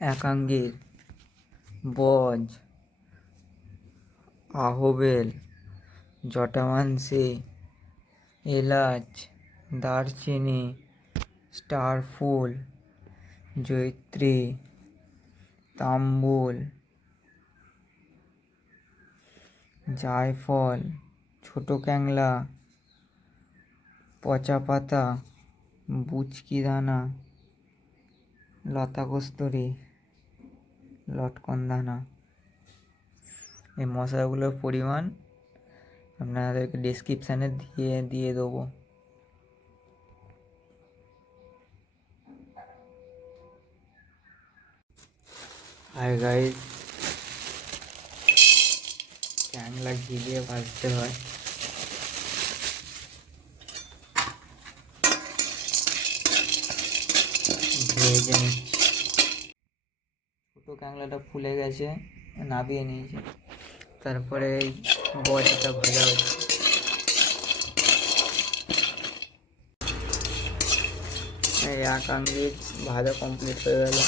একাঙ্গির, বজ, আহবেল, জটামাংসি, এলাচ, দারচিনি, স্টারফুল, জয়িত্রী, তাম্বুল, জায়ফল, ছোট ক্যাংলা, পচা পাতা, বুচকি দানা, লতা কস্তুরি, লটকন দানা। এই মশলাগুলোর পরিমাণ আপনাদেরকে ডেসক্রিপশানে দিয়ে দেবো। আর গাইস, ক্যাংলা ঘি দিয়ে ভাজতে হয়। ভেজে নিচ্ছি। ছোটো ক্যাংলাটা ফুলে গেছে, নাবিয়ে নিয়েছি। তারপরে এই বজটা ভাজা হচ্ছে। এই একাঙ্গির ভাজা কমপ্লিট হয়ে গেল।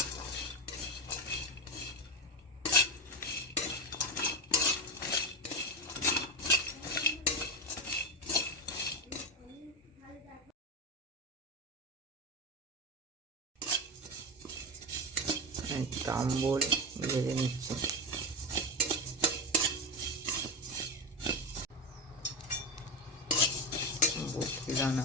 তাম্বুল ভেজে নিচ্ছে। বুটকি দানা,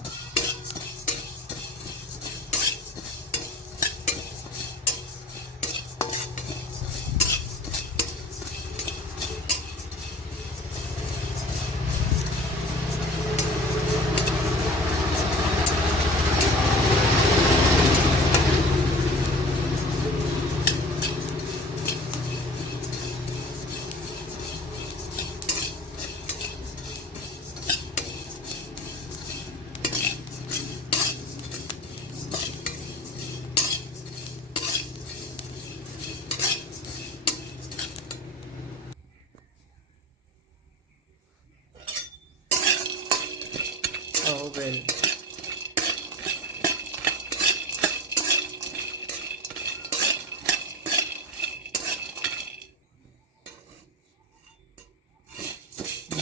আহবেল,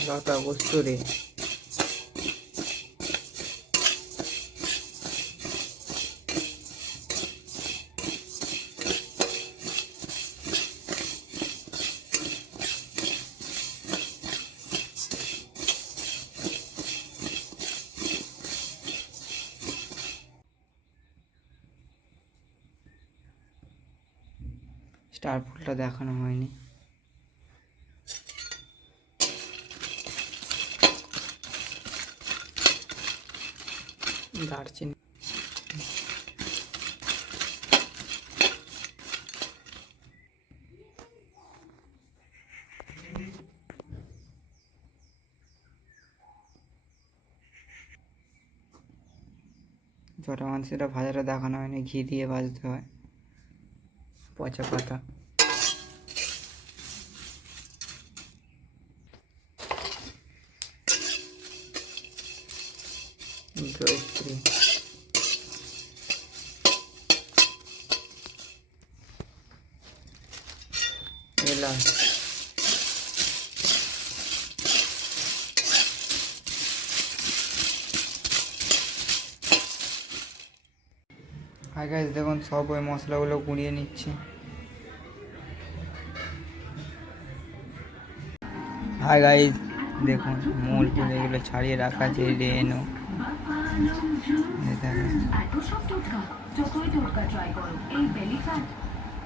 লতা কস্তুরি, স্টার ফুলটা দেখানো হয়নি। দারচিনি, জটামাংসিটা ভাজাটা দেখানো হয়নি, ঘি দিয়ে ভাজতে হয়। পচা পাতা, জয়িত্রী, এলাচ, হাই গাইস, দেখুন সব ওই মশলাগুলো গুঁড়িয়ে নিচ্ছি। হাই গাইস, দেখুন মূল টুল এগুলো ছাড়িয়ে রাখা আছে। রেনো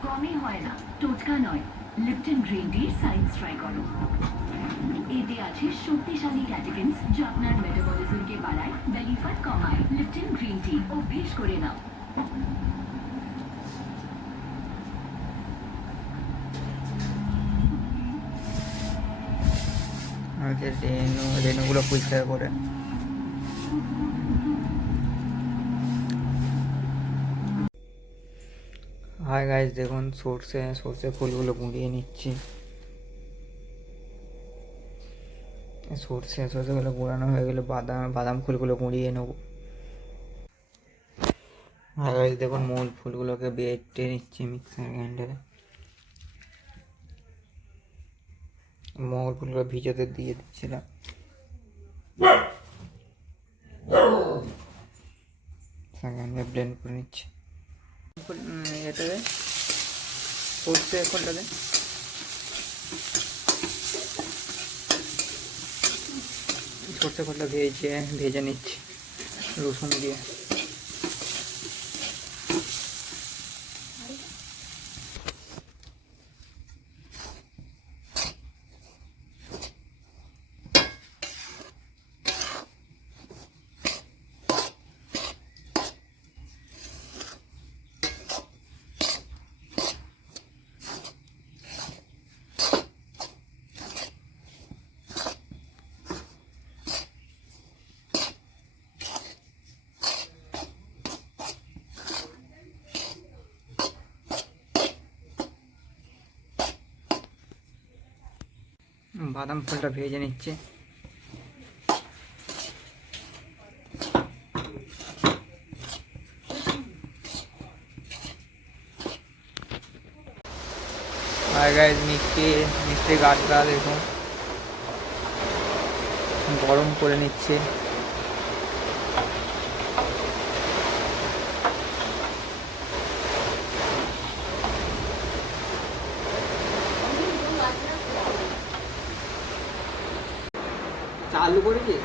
কমই হয় না, টোটকা নয়, লিপটন গ্রিন টির সায়েন্স ট্রাই করো। এতে আছে শক্তিশালী ক্যাটেকিনস যা আপনার মেটাবলিজমকে বাড়ায়, বেলি ফ্যাট কমায়। লিপটন গ্রিন টি অভ্যেস করে নাও। আমাদের রেনোগুলো পরিষ্কার করে। হাই গাইস, দেখুন সর্ষে ফুলগুলো গুঁড়িয়ে নিচ্ছি। সর্ষেগুলো গুঁড়ানো হয়ে গেলে বাদাম ফুলগুলো গুঁড়িয়ে নেব। আর এই দেখুন মূল ফুলগুলোকে বেটে নিচ্ছি মিক্সার গ্রাইন্ডারে। মূল ফুলগুলো ভিজোতে দিয়ে দিচ্ছিলাম। গ্রাইন্ডারে ব্লেন্ড করে নিচ্ছি। এটাতে সর্ষে ফলটাতে সর্ষে ফলটা ভেজে নিচ্ছি রসুন দিয়ে। বাদাম ফুলটা ভেজে নিচ্ছে। আর গাইস মিষ্টি গাছটা দেখুন গরম করে নিচ্ছে। চালু করেছি।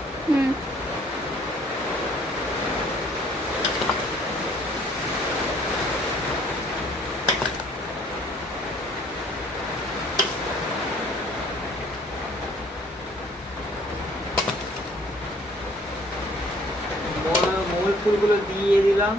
মূল ফুলগুলো দিয়ে দিলাম।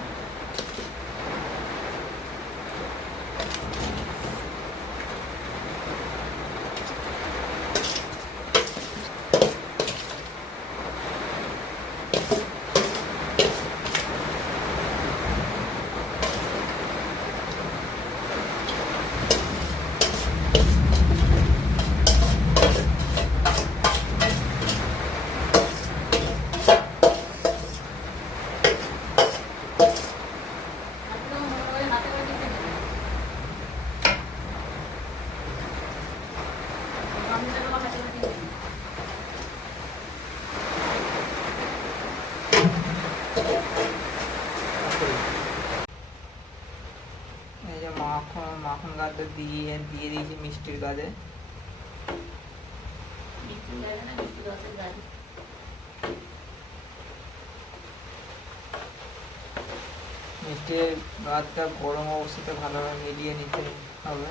এই যে মাখন গাছটা দিয়ে দিয়েছি মিষ্টির গাছে। মিষ্টির গাছটা গরম অবস্থাতে ভালোভাবে মিলিয়ে নিতে হবে।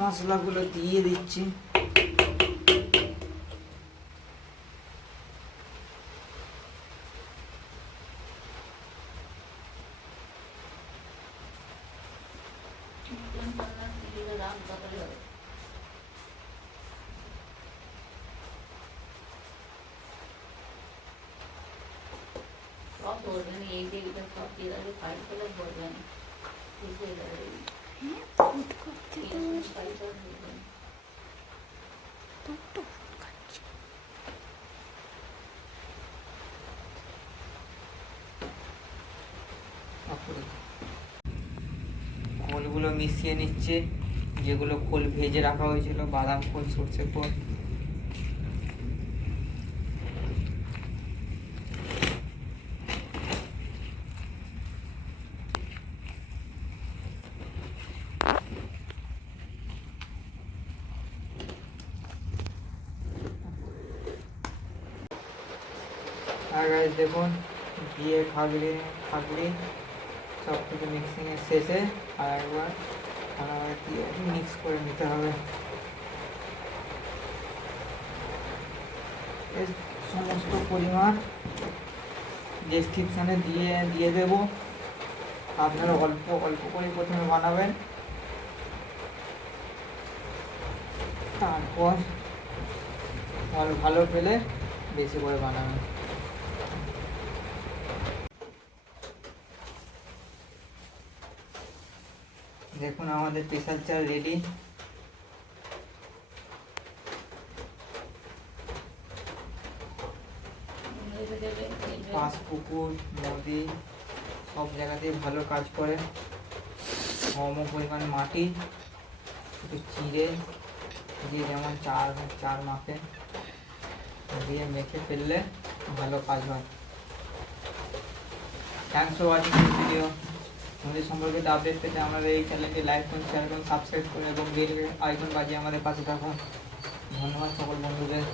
মশলাগুলো দিয়ে দিচ্ছি। ধরবে না, এই যে এটা সব দিয়ে দেবে, ফাইল করলে ধরবে না, ঠিক হয়ে যাবে। ফাইল করে ধরবে না। খোলগুলো মিশিয়ে নিচ্ছে, যেগুলো খোল ভেজে রাখা হয়েছিল, বাদাম খোল, সর্ষে খোল। আর গাইস দেখুন, দিয়ে খাগড়ি সব কিছু মিক্সিংয়ের শেষে আর একবার ভালোভাবে দিয়ে মিক্স করে নিতে হবে। এর সমস্ত পরিমাণ ডেসক্রিপশানে দিয়ে দেবো। আপনারা অল্প অল্প করে প্রথমে বানাবেন, তারপর ভালো পেলে বেশি করে বানাবেন। দেখুন আমাদের স্পেশাল চাল রেডি। পাঁচ পুকুর নদী সব জায়গাতেই ভালো কাজ করে। সম পরিমাণ মাটি একটু চিড়ে দিয়ে, যেমন চার মাপে দিয়ে মেখে ফেললে ভালো কাজ হয়। Thanks for watching this video. আমাদের সম্পর্কিত আপডেট পেতে আমাদের এই চ্যানেলটি লাইক করুন, শেয়ার করুন, সাবস্ক্রাইব করুন এবং বেল আইকন বাজিয়ে আমাদের পাশে থাকুন। ধন্যবাদ সকল বন্ধুদের।